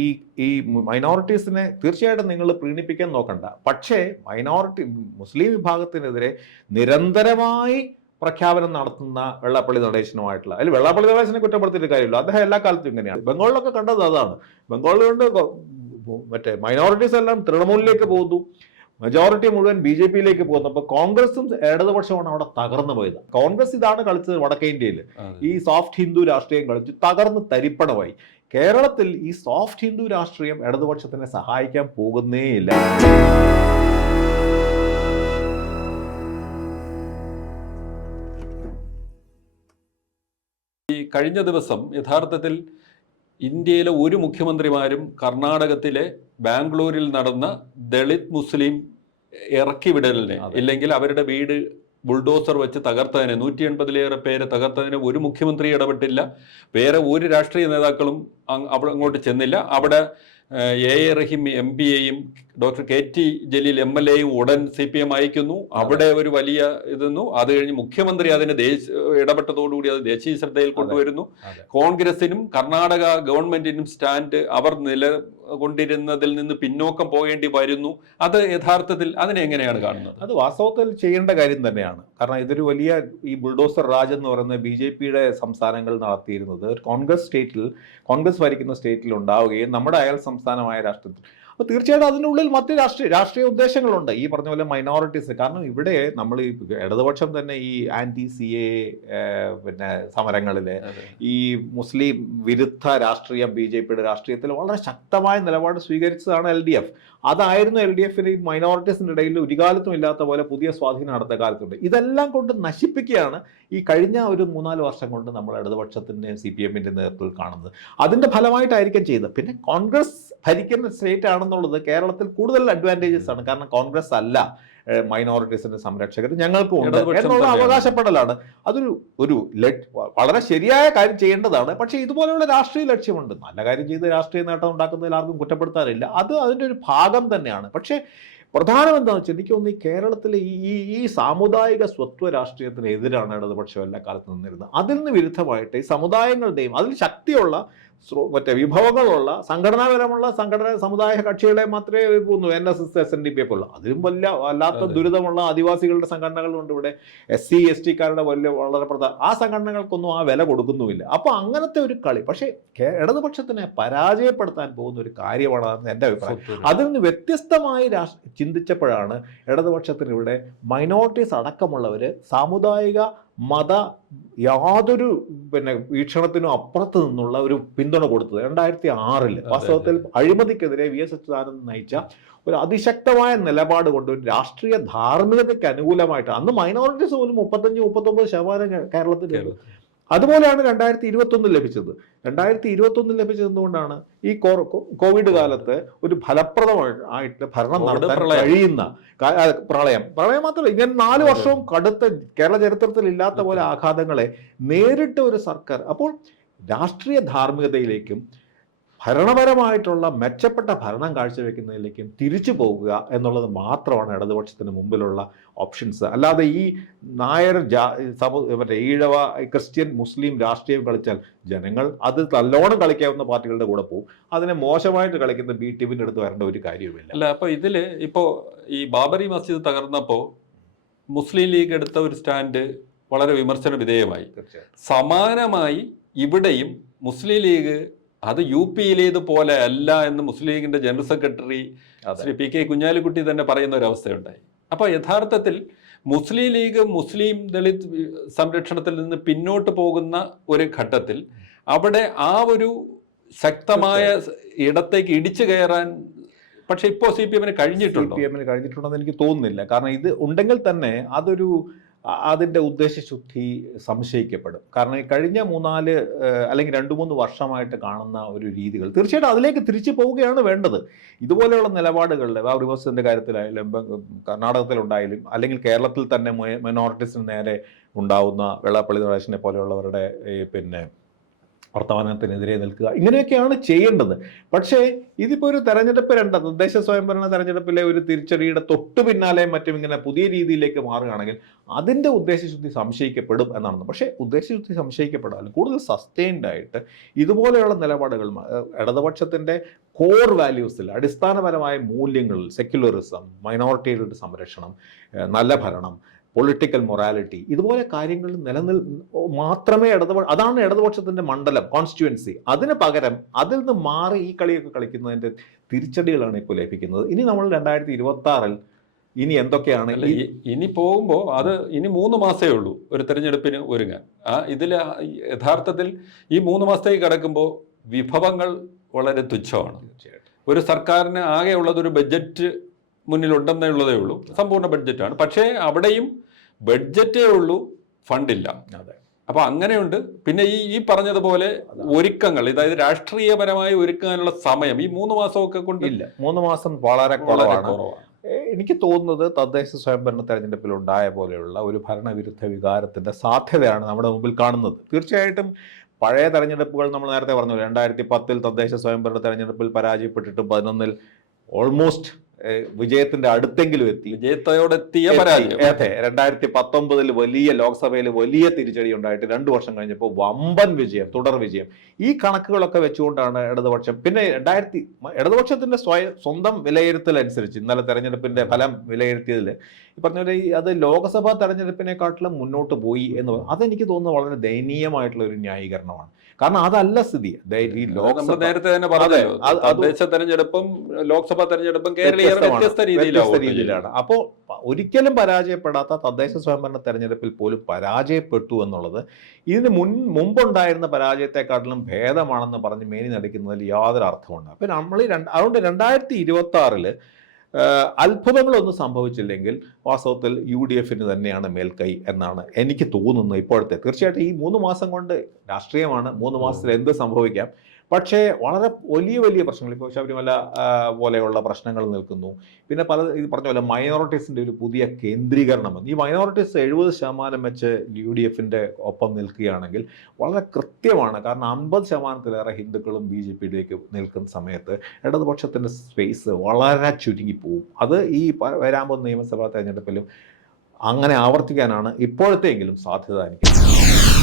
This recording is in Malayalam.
ഈ ഈ മൈനോറിറ്റീസിനെ തീർച്ചയായിട്ടും നിങ്ങൾ പ്രീണിപ്പിക്കാൻ നോക്കണ്ട. പക്ഷേ മൈനോറിറ്റി മുസ്ലിം വിഭാഗത്തിനെതിരെ നിരന്തരമായി പ്രഖ്യാപനം നടത്തുന്ന വെള്ളാപ്പള്ളി നടേശനുമായിട്ടുള്ള അതിൽ വെള്ളാപ്പള്ളി നടേശനെ കുറ്റപ്പെടുത്തിയിട്ട് കാര്യമില്ല. അദ്ദേഹം എല്ലാ കാലത്തും ഇങ്ങനെയാണ്. ബംഗാളിലൊക്കെ കണ്ടത് അതാണ്. ബംഗാളിൽ മറ്റേ മൈനോറിറ്റീസ് എല്ലാം തൃണമൂലിലേക്ക് പോകുന്നു. മെജോറിറ്റി മുഴുവൻ ബി ജെ പിയിലേക്ക് പോകുന്നു. അപ്പൊ കോൺഗ്രസും ഇടതുപക്ഷമാണ് അവിടെ തകർന്നു പോയത്. കോൺഗ്രസ് ഇതാണ് കളിച്ചത് വടക്കേ ഇന്ത്യയിൽ ഈ സോഫ്റ്റ് ഹിന്ദു രാഷ്ട്രീയം കളിച്ച് തകർന്ന് തരിപ്പണമായി. കേരളത്തിൽ ഈ സോഫ്റ്റ് ഹിന്ദു രാഷ്ട്രീയം ഇടതുപക്ഷത്തിനെ സഹായിക്കാൻ പോകുന്നേയില്ല ഈ കഴിഞ്ഞ ദിവസം യഥാർത്ഥത്തിൽ ഇന്ത്യയിലെ ഒരു മുഖ്യമന്ത്രിമാരും കർണാടകത്തിലെ ബാംഗ്ലൂരിൽ നടന്ന ദളിത് മുസ്ലിം ഇറക്കി വിടലിനെ ഇല്ലെങ്കിൽ അവരുടെ വീട് ബുൾഡോസർ വെച്ച് തകർത്തതിനെ നൂറ്റി എൺപതിലേറെ പേരെ തകർത്തതിന് ഒരു മുഖ്യമന്ത്രി ഇടപെട്ടില്ല. വേറെ ഒരു രാഷ്ട്രീയ നേതാക്കളും അവിടെ അങ്ങോട്ട് ചെന്നില്ല. അവിടെ A A Rahim M P എയും doctor K T Jaleel M L എയും ഉടൻ സി പി എം അയക്കുന്നു. അവിടെ ഒരു വലിയ ഇതെന്നു. അത് കഴിഞ്ഞ് മുഖ്യമന്ത്രി അതിന് ദേശീയ ഇടപെട്ടതോടുകൂടി അത് ദേശീയ ശ്രദ്ധയിൽ കൊണ്ടുവരുന്നു. കോൺഗ്രസിനും കർണാടക ഗവൺമെന്റിനും സ്റ്റാൻഡ് അവർ നില നിലകൊണ്ടിരുന്നതിൽ നിന്ന് പിന്നോക്കം പോകേണ്ടി വരുന്നു. അത് യഥാർത്ഥത്തിൽ അതിനെ എങ്ങനെയാണ് കാണുന്നത്? അത് വാസ്തവത്തിൽ ചെയ്യേണ്ട കാര്യം തന്നെയാണ്. കാരണം ഇതൊരു വലിയ ഈ ബുൾഡോസർ രാജ് എന്ന് പറയുന്ന ബി ജെ പിയുടെ സംസ്ഥാനങ്ങൾ നടത്തിയിരുന്നത്. കോൺഗ്രസ് സ്റ്റേറ്റിൽ കോൺഗ്രസ് ഭരിക്കുന്ന സ്റ്റേറ്റിൽ ഉണ്ടാവുകയും നമ്മുടെ അയൽ സംസ്ഥാനമായ രാഷ്ട്രത്തിൽ അപ്പോൾ തീർച്ചയായിട്ടും അതിന്റെ ഉള്ളിൽ മറ്റ് രാഷ്ട്രീയ രാഷ്ട്രീയ ഉദ്ദേശങ്ങളുണ്ട്. ഈ പറഞ്ഞ പോലെ മൈനോറിറ്റീസ് കാരണം ഇവിടെ നമ്മൾ ഈ ഇടതുപക്ഷം തന്നെ ഈ ആന്റി സി എ പിന്നെ സമരങ്ങളിൽ ഈ മുസ്ലിം വിരുദ്ധ രാഷ്ട്രീയം ബി ജെ പിയുടെ രാഷ്ട്രീയത്തിൽ വളരെ ശക്തമായ നിലപാട് സ്വീകരിച്ചതാണ് എൽ ഡി എഫ്. അതായിരുന്നു എൽ ഡി എഫിന് ഈ മൈനോറിറ്റീസിന്റെ ഇടയിൽ ഒരു കാലത്തും ഇല്ലാത്ത പോലെ പുതിയ സ്വാധീനം അടുത്ത കാലത്തുണ്ട്. ഇതെല്ലാം കൊണ്ട് നശിപ്പിക്കുകയാണ് ഈ കഴിഞ്ഞ ഒരു മൂന്നാൽ വർഷം കൊണ്ട് നമ്മൾ ഇടതുപക്ഷത്തിന്റെ സി പി എമ്മിന്റെ നേതൃത്വത്തിൽ കാണുന്നത്. അതിന്റെ ഫലമായിട്ടായിരിക്കും ചെയ്തത്. പിന്നെ കോൺഗ്രസ് ഭരിക്കുന്ന സ്റ്റേറ്റ് ആണെന്നുള്ളത് കേരളത്തിൽ കൂടുതൽ അഡ്വാന്റേജസ് ആണ്. കാരണം കോൺഗ്രസ് അല്ല മൈനോറിറ്റീസിന്റെ സംരക്ഷകർ. ഞങ്ങൾക്കും ഉണ്ട് എന്നുള്ള അവകാശപ്പെടലാണ്. അതൊരു ഒരു വളരെ ശരിയായ കാര്യം ചെയ്യേണ്ടതാണ്. പക്ഷേ ഇതുപോലെയുള്ള രാഷ്ട്രീയ ലക്ഷ്യമുണ്ട്. നല്ല കാര്യം ചെയ്ത് രാഷ്ട്രീയ നേട്ടം ഉണ്ടാക്കുന്നതിൽ ആർക്കും കുറ്റപ്പെടുത്താറില്ല അത് അതിന്റെ ഒരു ഭാഗം തന്നെയാണ്. പക്ഷേ പ്രധാനം എന്താണെന്ന് വെച്ചാൽ എനിക്ക് തോന്നുന്നു ഈ കേരളത്തിലെ ഈ ഈ സാമുദായിക സ്വത്വ രാഷ്ട്രീയത്തിന് എതിരാണ് ഇടതുപക്ഷം എല്ലാ കാലത്ത് നിന്നിരുന്നത്. അതിൽ നിന്ന് വിരുദ്ധമായിട്ട് ഈ സമുദായങ്ങളുടെയും അതിൽ ശക്തിയുള്ള മറ്റേ വിഭവങ്ങളുള്ള സംഘടനാപരമുള്ള സംഘടന സമുദായ കക്ഷികളെ മാത്രമേ പോകുന്നു N S S S N D P ഒക്കെ ഉള്ളൂ. അതിലും വലിയ വല്ലാത്ത ദുരിതമുള്ള ആദിവാസികളുടെ സംഘടനകളുണ്ട് ഇവിടെ. എസ് സി എസ് ടിക്കാരുടെ വലിയ വളരെ പ്രധാന ആ സംഘടനകൾക്കൊന്നും ആ വില കൊടുക്കുന്നുമില്ല. അപ്പോൾ അങ്ങനത്തെ ഒരു കളി. പക്ഷേ ഇടതുപക്ഷത്തിനെ പരാജയപ്പെടുത്താൻ പോകുന്ന ഒരു കാര്യമാണ് എന്റെ അഭിപ്രായം. അതിൽ നിന്ന് വ്യത്യസ്തമായി രാഷ്ട്ര ചിന്തിച്ചപ്പോഴാണ് ഇടതുപക്ഷത്തിന് ഇവിടെ മൈനോറിറ്റീസ് അടക്കമുള്ളവർ സാമുദായിക മത യാതൊരു പിന്നെ വീക്ഷണത്തിനും അപ്പുറത്ത് നിന്നുള്ള ഒരു പിന്തുണ കൊടുത്തത് രണ്ടായിരത്തി ആറിൽ വാസ്തവത്തിൽ അഴിമതിക്കെതിരെ വി എസ് അച്യുതാനന്ദൻ നയിച്ച ഒരു അതിശക്തമായ നിലപാട് കൊണ്ട് ഒരു രാഷ്ട്രീയ ധാർമ്മികതയ്ക്ക് അനുകൂലമായിട്ട് അന്ന് മൈനോറിറ്റീസ് പോലും മുപ്പത്തഞ്ച് മുപ്പത്തൊമ്പത് ശതമാനം കേരളത്തിലുണ്ട്. അതുപോലെയാണ് രണ്ടായിരത്തി ഇരുപത്തൊന്നിൽ ലഭിച്ചത്. രണ്ടായിരത്തി ഇരുപത്തൊന്നിൽ ലഭിച്ചത് എന്തുകൊണ്ടാണ്? ഈ കോവിഡ് കാലത്ത് ഒരു ഫലപ്രദമായിട്ട് ഭരണം നടത്താൻ കഴിയുന്ന പ്രളയം. പ്രളയം മാത്രമല്ല ഇങ്ങനെ നാല് വർഷവും കടുത്ത കേരള ചരിത്രത്തിൽ ഇല്ലാത്ത പോലെ ആഘാതങ്ങളെ നേരിട്ട ഒരു സർക്കാർ. അപ്പോൾ രാഷ്ട്രീയ ധാർമ്മികതയിലേക്കും ഭരണപരമായിട്ടുള്ള മെച്ചപ്പെട്ട ഭരണം കാഴ്ചവെക്കുന്നതിലേക്കും തിരിച്ചു പോകുക എന്നുള്ളത് മാത്രമാണ് ഇടതുപക്ഷത്തിന് മുമ്പിലുള്ള ഓപ്ഷൻസ് അല്ലാതെ ഈ നായർ ജാ സമൂ മറ്റേ ഈഴവ ക്രിസ്ത്യൻ മുസ്ലിം രാഷ്ട്രീയം കളിച്ചാൽ ജനങ്ങൾ അത് നല്ലോണം കളിക്കാവുന്ന പാർട്ടികളുടെ കൂടെ പോകും അതിനെ മോശമായിട്ട് കളിക്കുന്ന ബി ടീമിന്റെ അടുത്ത് വരേണ്ട ഒരു കാര്യവുമില്ല. അല്ല അപ്പോൾ ഇതിൽ ഇപ്പോൾ ഈ ബാബറി മസ്ജിദ് തകർന്നപ്പോൾ മുസ്ലിം ലീഗ് എടുത്ത ഒരു സ്റ്റാൻഡ് വളരെ വിമർശന വിധേയമായി സമാനമായി ഇവിടെയും മുസ്ലിം ലീഗ് അത് യു പിയിലേത് പോലെ അല്ല എന്ന് മുസ്ലിം ലീഗിന്റെ general secretary Shri P K Kunhalikutty തന്നെ പറയുന്ന ഒരു അവസ്ഥയുണ്ടായി. അപ്പോൾ യഥാർത്ഥത്തിൽ മുസ്ലിം ലീഗ് മുസ്ലിം ദളിത് സംരക്ഷണത്തിൽ നിന്ന് പിന്നോട്ട് പോകുന്ന ഒരു ഘട്ടത്തിൽ അവിടെ ആ ഒരു ശക്തമായ ഇടത്തേക്ക് ഇടിച്ചു കയറാൻ പക്ഷെ ഇപ്പോൾ സി പി എമ്മിന് കഴിഞ്ഞിട്ടുണ്ട്? സി പി എമ്മിന് കഴിഞ്ഞിട്ടുണ്ടെന്ന് എനിക്ക് തോന്നുന്നില്ല. കാരണം ഇത് ഉണ്ടെങ്കിൽ തന്നെ അതൊരു അതിന്റെ ഉദ്ദേശശുദ്ധി സംശയിക്കപ്പെടും. കാരണം ഈ കഴിഞ്ഞ മൂന്നാൽ അല്ലെങ്കിൽ രണ്ട് മൂന്ന് വർഷമായിട്ട് കാണുന്ന ഒരു രീതികൾ തീർച്ചയായിട്ടും അതിലേക്ക് തിരിച്ചു പോവുകയാണ് വേണ്ടത്. ഇതുപോലെയുള്ള നിലപാടുകളിൽ ആ റിവേഴ്സിന്റെ കാര്യത്തിലായാലും കർണാടകത്തിലുണ്ടായാലും അല്ലെങ്കിൽ കേരളത്തിൽ തന്നെ മൈനോറിറ്റീസിന് നേരെ ഉണ്ടാവുന്ന വെള്ളാപ്പള്ളി നടേശനെ പോലെയുള്ളവരുടെ പിന്നെ വർത്തമാനത്തിനെതിരെ നിൽക്കുക. ഇങ്ങനെയൊക്കെയാണ് ചെയ്യേണ്ടത്. പക്ഷേ ഇതിപ്പോൾ ഒരു തെരഞ്ഞെടുപ്പ് രണ്ട് തദ്ദേശ സ്വയംഭരണ തെരഞ്ഞെടുപ്പിലെ ഒരു തിരിച്ചടിയുടെ തൊട്ടു പിന്നാലെ മറ്റും ഇങ്ങനെ പുതിയ രീതിയിലേക്ക് മാറുകയാണെങ്കിൽ അതിന്റെ ഉദ്ദേശശുദ്ധി സംശയിക്കപ്പെടും എന്നാണ്. പക്ഷേ ഉദ്ദേശശുദ്ധി സംശയിക്കപ്പെടാനും കൂടുതൽ സസ്റ്റെയിൻഡ് ആയിട്ട് ഇതുപോലെയുള്ള നിലപാടുകൾ ഇടതുപക്ഷത്തിന്റെ കോർ വാല്യൂസിൽ അടിസ്ഥാനപരമായ മൂല്യങ്ങളിൽ സെക്യുലറിസം മൈനോറിറ്റികളുടെ സംരക്ഷണം നല്ല ഭരണം പൊളിറ്റിക്കൽ മൊറാലിറ്റി ഇതുപോലെ കാര്യങ്ങൾ നിലനിൽ മാത്രമേ ഇടതുപക്ഷ അതാണ് ഇടതുപക്ഷത്തിന്റെ മണ്ഡലം കോൺസ്റ്റിറ്റ്യുവൻസി അതിന് പകരം അതിൽ നിന്ന് മാറി ഈ കളിയൊക്കെ കളിക്കുന്നതിന്റെ തിരിച്ചടികളാണ് ഇപ്പോൾ ലഭിക്കുന്നത്. ഇനി നമ്മൾ രണ്ടായിരത്തി ഇരുപത്തി ആറിൽ ഇനി എന്തൊക്കെയാണ് ഇനി പോകുമ്പോൾ അത് ഇനി മൂന്ന് മാസമേ ഉള്ളൂ ഒരു തെരഞ്ഞെടുപ്പിന് ഒരുങ്ങാൻ. ആ ഇതിൽ യഥാർത്ഥത്തിൽ ഈ മൂന്ന് മാസത്തേക്ക് കിടക്കുമ്പോൾ വിഭവങ്ങൾ വളരെ തുച്ഛമാണ്. ഒരു സർക്കാരിന് ആകെ ഉള്ളത് ഒരു ബഡ്ജറ്റ് മുന്നിലുണ്ടെന്നേ ഉള്ളതേ ഉള്ളൂ. സമ്പൂർണ ബഡ്ജറ്റാണ്. പക്ഷേ അവിടെയും ബഡ്ജറ്റേ ഉള്ളൂ ഫണ്ടില്ല. അതെ. അപ്പൊ അങ്ങനെയുണ്ട്. പിന്നെ ഈ ഈ പറഞ്ഞതുപോലെ ഒരുക്കങ്ങൾ അതായത് രാഷ്ട്രീയപരമായി ഒരുക്കാനുള്ള സമയം ഈ മൂന്ന് മാസമൊക്കെ കൊണ്ട് ഇല്ല. മൂന്ന് മാസം വളരെ കുറവാണ്. എനിക്ക് തോന്നുന്നത് തദ്ദേശ സ്വയംഭരണ തെരഞ്ഞെടുപ്പിൽ ഉണ്ടായ പോലെയുള്ള ഒരു ഭരണവിരുദ്ധ വികാരത്തിന്റെ സാധ്യതയാണ് നമ്മുടെ മുമ്പിൽ കാണുന്നത്. തീർച്ചയായിട്ടും പഴയ തെരഞ്ഞെടുപ്പുകൾ നമ്മൾ നേരത്തെ പറഞ്ഞു രണ്ടായിരത്തി പത്തിൽ തദ്ദേശ സ്വയംഭരണ തെരഞ്ഞെടുപ്പിൽ പരാജയപ്പെട്ടിട്ട് പതിനൊന്നിൽ ഓൾമോസ്റ്റ് വിജയത്തിന്റെ അടുത്തെങ്കിലും എത്തി. വിജയത്തോടെത്തിയ പരാജയം. അതെ രണ്ടായിരത്തി പത്തൊമ്പതിൽ വലിയ ലോക്സഭയിൽ വലിയ തിരിച്ചടി ഉണ്ടായിട്ട് രണ്ടു വർഷം കഴിഞ്ഞപ്പോൾ വമ്പൻ വിജയം തുടർ വിജയം. ഈ കണക്കുകളൊക്കെ വെച്ചുകൊണ്ടാണ് ഇടതുപക്ഷം. പിന്നെ രണ്ടായിരത്തി ഇടതുപക്ഷത്തിന്റെ സ്വയം സ്വന്തം വിലയിരുത്തൽ അനുസരിച്ച് ഇന്നലെ തെരഞ്ഞെടുപ്പിന്റെ ഫലം വിലയിരുത്തിയതിൽ ഈ പറഞ്ഞ പോലെ ഈ അത് ലോക്സഭാ തെരഞ്ഞെടുപ്പിനെക്കാട്ടിലും മുന്നോട്ട് പോയി എന്ന് അതെനിക്ക് തോന്നുന്നത് വളരെ ദയനീയമായിട്ടുള്ള ഒരു ന്യായീകരണമാണ്. കാരണം അതല്ല സ്ഥിതി. നേരത്തെ തന്നെ പറഞ്ഞു തദ്ദേശ തെരഞ്ഞെടുപ്പും ലോക്സഭാ തെരഞ്ഞെടുപ്പും വ്യത്യസ്തമാണ്. വ്യത്യസ്ത രീതിയിലാണ്. അപ്പോൾ ഒരിക്കലും പരാജയപ്പെടാത്ത തദ്ദേശ സ്വയംഭരണ തെരഞ്ഞെടുപ്പിൽ പോലും പരാജയപ്പെട്ടു എന്നുള്ളത് ഇതിന് മുൻ മുമ്പുണ്ടായിരുന്ന പരാജയത്തെക്കാട്ടിലും ഭേദമാണെന്ന് പറഞ്ഞ് മേനി നടിക്കുന്നതിൽ യാതൊരു അർത്ഥമുണ്ട് അപ്പം നമ്മൾ ഈ രണ്ട് അതുകൊണ്ട് രണ്ടായിരത്തി ഇരുപത്തി ആറിൽ അത്ഭുതങ്ങളൊന്നും സംഭവിച്ചില്ലെങ്കിൽ വാസ്തവത്തിൽ യു ഡി എഫിന് തന്നെയാണ് മേൽക്കൈ എന്നാണ് എനിക്ക് തോന്നുന്നത് ഇപ്പോഴത്തെ. തീർച്ചയായിട്ടും ഈ മൂന്ന് മാസം കൊണ്ട് രാഷ്ട്രീയമാണ്. മൂന്ന് മാസത്തിൽ എന്ത് സംഭവിക്കാം? പക്ഷേ വളരെ വലിയ വലിയ പ്രശ്നങ്ങൾ ഇപ്പോൾ ശബരിമല പോലെയുള്ള പ്രശ്നങ്ങൾ നിൽക്കുന്നു. പിന്നെ പല ഇത് പറഞ്ഞ പോലെ മൈനോറിറ്റീസിന്റെ ഒരു പുതിയ കേന്ദ്രീകരണം. ഈ മൈനോറിറ്റീസ് എഴുപത് ശതമാനം വെച്ച് യു ഡി എഫിന്റെ ഒപ്പം നിൽക്കുകയാണെങ്കിൽ വളരെ കൃത്യമാണ്. കാരണം അമ്പത് ശതമാനത്തിലേറെ ഹിന്ദുക്കളും ബി ജെ പിയിലേക്ക് നിൽക്കുന്ന സമയത്ത് ഇടതുപക്ഷത്തിന്റെ സ്പേസ് വളരെ ചുരുങ്ങിപ്പോവും. അത് ഈ വരാൻ പോകുന്ന നിയമസഭാ തെരഞ്ഞെടുപ്പിലും അങ്ങനെ ആവർത്തിക്കാനാണ് ഇപ്പോഴത്തെയെങ്കിലും സാധ്യത എനിക്ക്